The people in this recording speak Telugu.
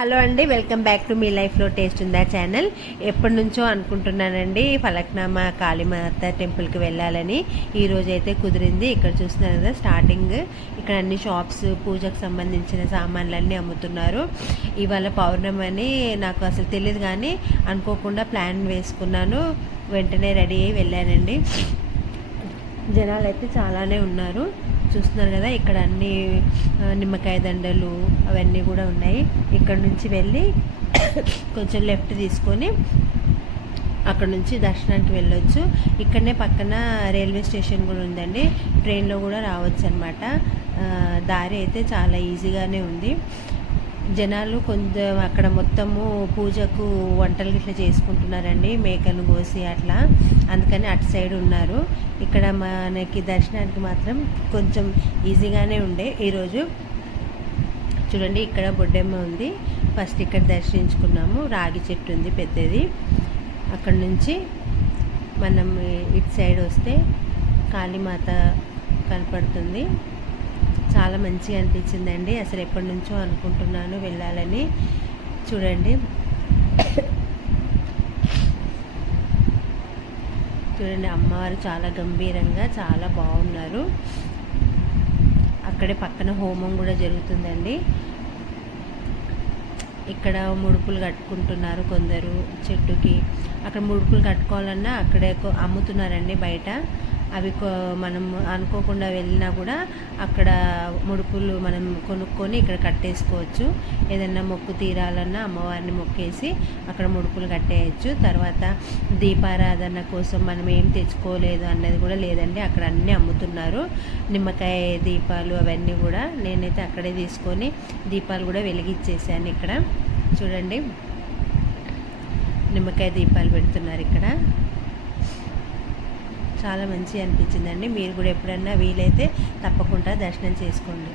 హలో అండి, వెల్కమ్ బ్యాక్ టు మీ లైఫ్లో టేస్ట్ ఉందా ఛానల్. ఎప్పటి నుంచో అనుకుంటున్నానండి ఫలక్నామా కాళీమాత టెంపుల్కి వెళ్ళాలని. ఈరోజు అయితే కుదిరింది. ఇక్కడ చూస్తున్నారు కదా, స్టార్టింగ్ ఇక్కడ అన్ని షాప్స్, పూజకు సంబంధించిన సామాన్లన్నీ అమ్ముతున్నారు. ఇవాళ పౌర్ణమి అని నాకు అసలు తెలియదు, కానీ అనుకోకుండా ప్లాన్ వేసుకున్నాను. వెంటనే రెడీ అయ్యి వెళ్ళానండి. జనాలు అయితే చాలానే ఉన్నారు. చూస్తున్నారు కదా, ఇక్కడ అన్ని నిమ్మకాయ దండలు అవన్నీ కూడా ఉన్నాయి. ఇక్కడ నుంచి వెళ్ళి కొంచెం లెఫ్ట్ తీసుకొని అక్కడ నుంచి దర్శనానికి వెళ్ళొచ్చు. ఇక్కడనే పక్కన రైల్వే స్టేషన్ కూడా ఉందండి. ట్రైన్లో కూడా రావచ్చు అనమాట. దారి అయితే చాలా ఈజీగానే ఉంది. జనాలు కొంచెం అక్కడ మొత్తము పూజకు వంటలు ఇట్లా చేసుకుంటున్నారండి, మేకను కోసి అట్లా. అందుకని అటు సైడ్ ఉన్నారు. ఇక్కడ మనకి దర్శనానికి మాత్రం కొంచెం ఈజీగానే ఉండే ఈరోజు. చూడండి, ఇక్కడ బొడ్డెమ్మ ఉంది. ఫస్ట్ ఇక్కడ దర్శించుకున్నాము. రాగి చెట్టు ఉంది పెద్దది. అక్కడ నుంచి మనం ఇటు సైడ్ వస్తే కాళీమాత కనపడుతుంది. చాలా మంచిగా అనిపించిందండి. అసలు ఎప్పటి నుంచో అనుకుంటున్నాను వెళ్ళాలని. చూడండి చూడండి, అమ్మవారు చాలా గంభీరంగా చాలా బాగున్నారు. అక్కడే పక్కన హోమం కూడా జరుగుతుందండి. ఇక్కడ ముడుపులు కట్టుకుంటున్నారు కొందరు చెట్టుకి. అక్కడ ముడుపులు కట్టుకోవాలన్నా అక్కడే అమ్ముతున్నారండి బయట. అవి మనం అనుకోకుండా వెళ్ళినా కూడా అక్కడ ముడుపులు మనం కొనుక్కొని ఇక్కడ కట్టేసుకోవచ్చు. ఏదన్నా మొక్కు తీరాలన్నా అమ్మవారిని మొక్కేసి అక్కడ ముడుపులు కట్టేయచ్చు. తర్వాత దీపారాధన కోసం మనం ఏం తెచ్చుకోలేదు అన్నది కూడా లేదండి, అక్కడ అన్నీ అమ్ముతున్నారు. నిమ్మకాయ దీపాలు అవన్నీ కూడా నేనైతే అక్కడే తీసుకొని దీపాలు కూడా వెలిగించేసాను. ఇక్కడ చూడండి, నిమ్మకాయ దీపాలు పెడుతున్నారు ఇక్కడ. చాలా మంచిగా అనిపించిందండి. మీరు కూడా ఎప్పుడన్నా వీలైతే తప్పకుండా దర్శనం చేసుకోండి.